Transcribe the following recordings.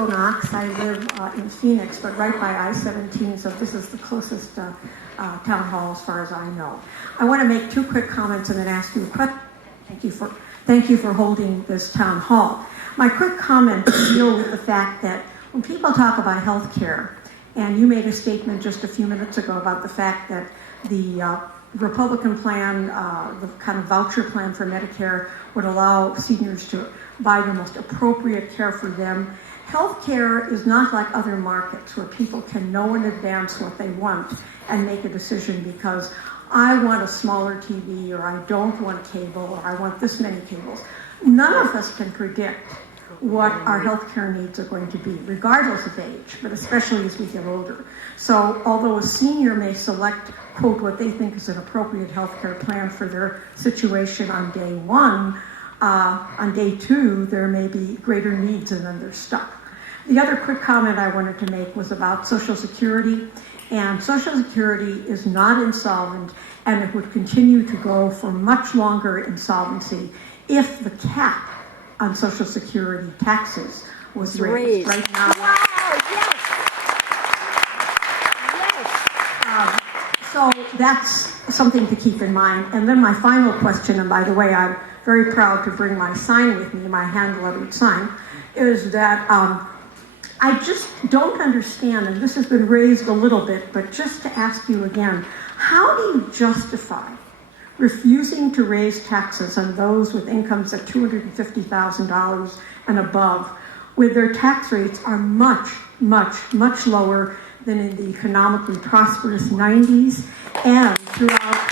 Rivko Knox. I live in Phoenix, but right by I-17, so this is the closest town hall as far as I know. I want to make two quick comments and then ask you a question. Thank you for holding this town hall. My quick comments deal with the fact that when people talk about health care, and you made a statement just a few minutes ago about the fact that the Republican plan, the kind of voucher plan for Medicare, would allow seniors to buy the most appropriate care for them. Health care is not like other markets where people can know in advance what they want and make a decision because I want a smaller TV, or I don't want cable, or I want this many cables. None of us can predict what our healthcare needs are going to be, regardless of age, but especially as we get older. So although a senior may select, quote, what they think is an appropriate healthcare plan for their situation on day one, on day two, there may be greater needs and then they're stuck. The other quick comment I wanted to make was about Social Security. And Social Security is not insolvent, and it would continue to go for much longer insolvency if the cap on Social Security taxes was raised. Right now. Wow, yes. Yes. So that's something to keep in mind. And then my final question, and by the way, I'm very proud to bring my sign with me, my hand-lettered sign, is that I just don't understand, and this has been raised a little bit, but just to ask you again, how do you justify refusing to raise taxes on those with incomes at $250,000 and above, where their tax rates are much, much, much lower than in the economically prosperous 90s and throughout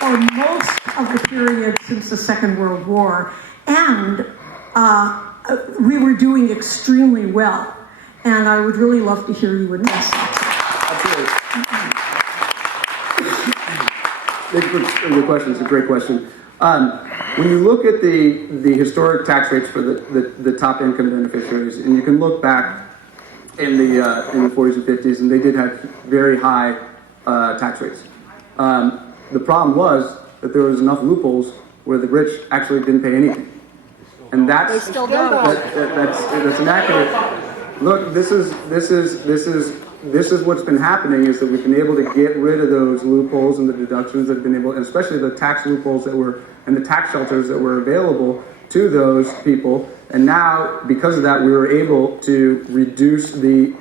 for most of the period since the Second World War. And we were doing extremely well. And I would really love to hear you address that. Thank you for your question. It's a great question. When you look at the historic tax rates for the top income beneficiaries, and you can look back in the 40s and 50s, and they did have very high tax rates. The problem was that there was enough loopholes where the rich actually didn't pay anything. And that's, They still don't. that's inaccurate. Look, this is what's been happening, is that we've been able to get rid of those loopholes and the deductions that have been able, and especially the tax loopholes that were, and the tax shelters that were available to those people. And now, because of that, we were able to reduce the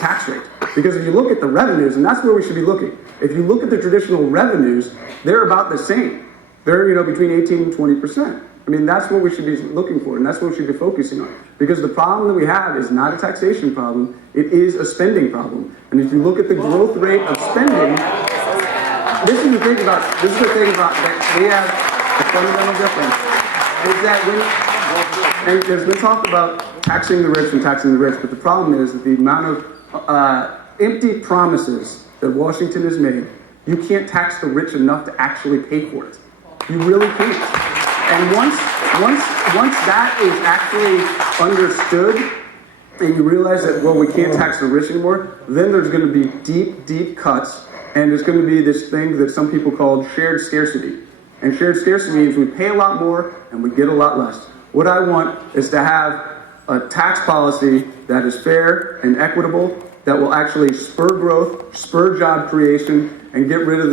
tax rate. Because if you look at the revenues, and that's where we should be looking. If you look at the traditional revenues, they're about the same. They're, between 18 and 20%. I mean, that's what we should be looking for, and that's what we should be focusing on. Because the problem that we have is not a taxation problem, it is a spending problem. And if you look at the growth rate of spending, this is the thing about that we have a fundamental difference. Is that and there's been talk about taxing the rich and taxing the rich, but the problem is that the amount of empty promises that Washington has made, you can't tax the rich enough to actually pay for it. You really can't. And once that is actually understood, and you realize that, well, we can't tax the rich anymore, then there's going to be deep, deep cuts, and there's going to be this thing that some people call shared scarcity. And shared scarcity means we pay a lot more and we get a lot less. What I want is to have a tax policy that is fair and equitable, that will actually spur growth, spur job creation, and get rid of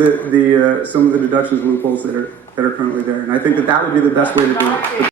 some of the deductions loopholes that are currently there. And I think that would be the best way to do it.